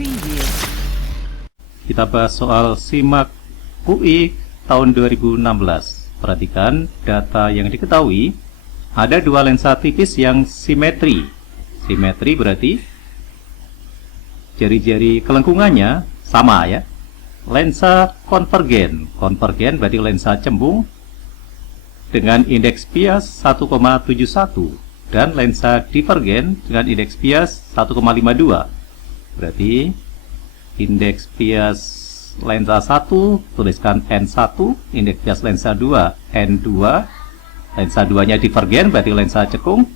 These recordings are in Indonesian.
Preview. Kita bahas soal SIMAK UI tahun 2016. Perhatikan data yang diketahui. Ada dua lensa tipis yang simetri. Simetri berarti jari-jari kelengkungannya sama ya. Lensa konvergen. Konvergen berarti lensa cembung dengan indeks bias 1,71 dan lensa divergen dengan indeks bias 1,52. Berarti indeks bias lensa 1 tuliskan N1, indeks bias lensa 2 N2. Lensa 2-nya divergen berarti lensa cekung.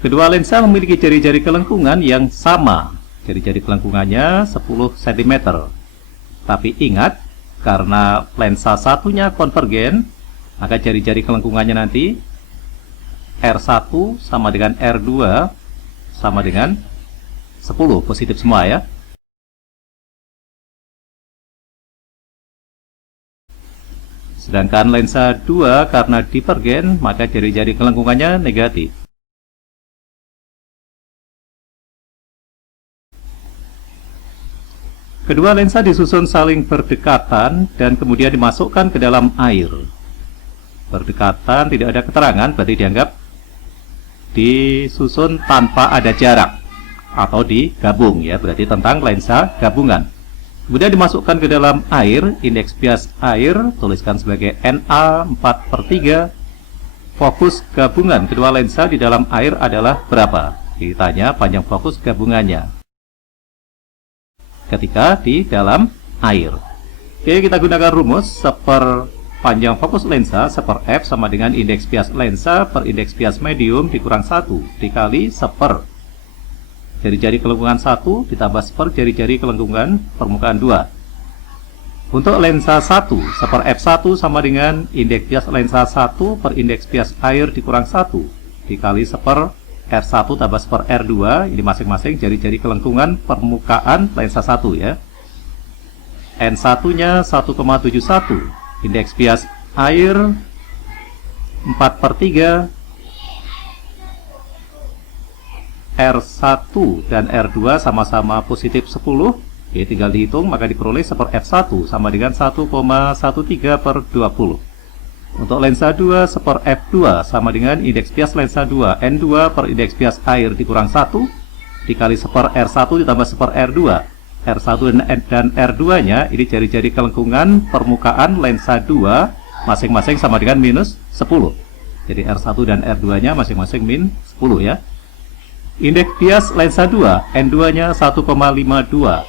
Kedua lensa memiliki jari-jari kelengkungan yang sama. Jari-jari kelengkungannya 10 cm. Tapi ingat, karena lensa satunya konvergen, maka jari-jari kelengkungannya nanti R1 sama dengan R2 sama dengan 10, positif semua ya. Sedangkan lensa 2 karena divergen, maka jari-jari kelengkungannya negatif. Kedua lensa disusun saling berdekatan dan kemudian dimasukkan ke dalam air. Berdekatan tidak ada keterangan, berarti dianggap disusun tanpa ada jarak atau digabung ya, berarti tentang lensa gabungan. Kemudian dimasukkan ke dalam air, indeks bias air tuliskan sebagai Na 4/3. Fokus gabungan kedua lensa di dalam air adalah berapa? Ditanya panjang fokus gabungannya ketika di dalam air. Oke, kita gunakan rumus panjang fokus lensa seper F sama dengan indeks bias lensa per indeks bias medium dikurang 1 dikali seper jari-jari kelengkungan 1 ditambah seper jari-jari kelengkungan permukaan 2. Untuk lensa 1, seper F1 sama dengan indeks bias lensa 1 per indeks bias air dikurang 1 dikali seper R1 tambah seper R2. Ini masing-masing jari-jari kelengkungan permukaan lensa 1 ya. N1-nya 1,71. Indeks bias air 4/3. R1 dan R2 sama-sama positif 10. Oke, tinggal dihitung, maka diperoleh seper F1 sama dengan 1,13/20. Untuk lensa 2, seper F2 sama dengan indeks bias lensa 2 N2 per indeks bias air dikurang 1 dikali seper R1 ditambah seper R2. R1 dan R2-nya ini jari-jari kelengkungan permukaan lensa 2 masing-masing sama dengan minus 10. Jadi R1 dan R2-nya masing-masing min 10 ya. Indeks bias lensa 2, N2-nya 1,52.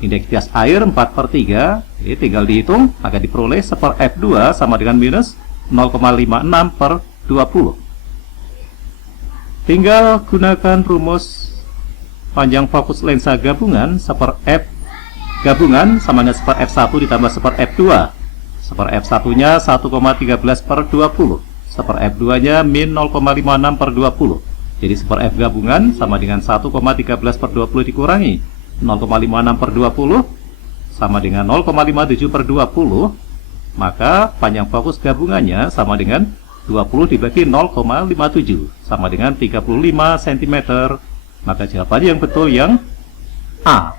Indeks bias air 4/3. Ini tinggal dihitung, maka diperoleh seper F2 sama dengan minus 0,56/20. Tinggal gunakan rumus panjang fokus lensa gabungan seper F gabungan sama dengan seper F1 ditambah seper F2. Seper F1-nya 1,13/20. Seper F2-nya min 0,56/20. Jadi seper F gabungan sama dengan 1,13/20 dikurangi 0,56/20 sama dengan 0,57/20. Maka panjang fokus gabungannya sama dengan 20 dibagi 0,57 sama dengan 35 cm. Maka jawabannya yang betul yang A.